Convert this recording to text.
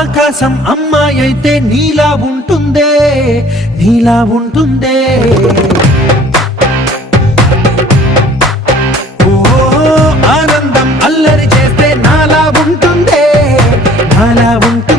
ఆకాశం అమ్మాయి అయితే నీలా ఉంటుందే, నీలా ఉంటుందే. ఓ ఆనందం అల్లరి చేస్తే నాలా ఉంటుందే, నాలా ఉంటుంది.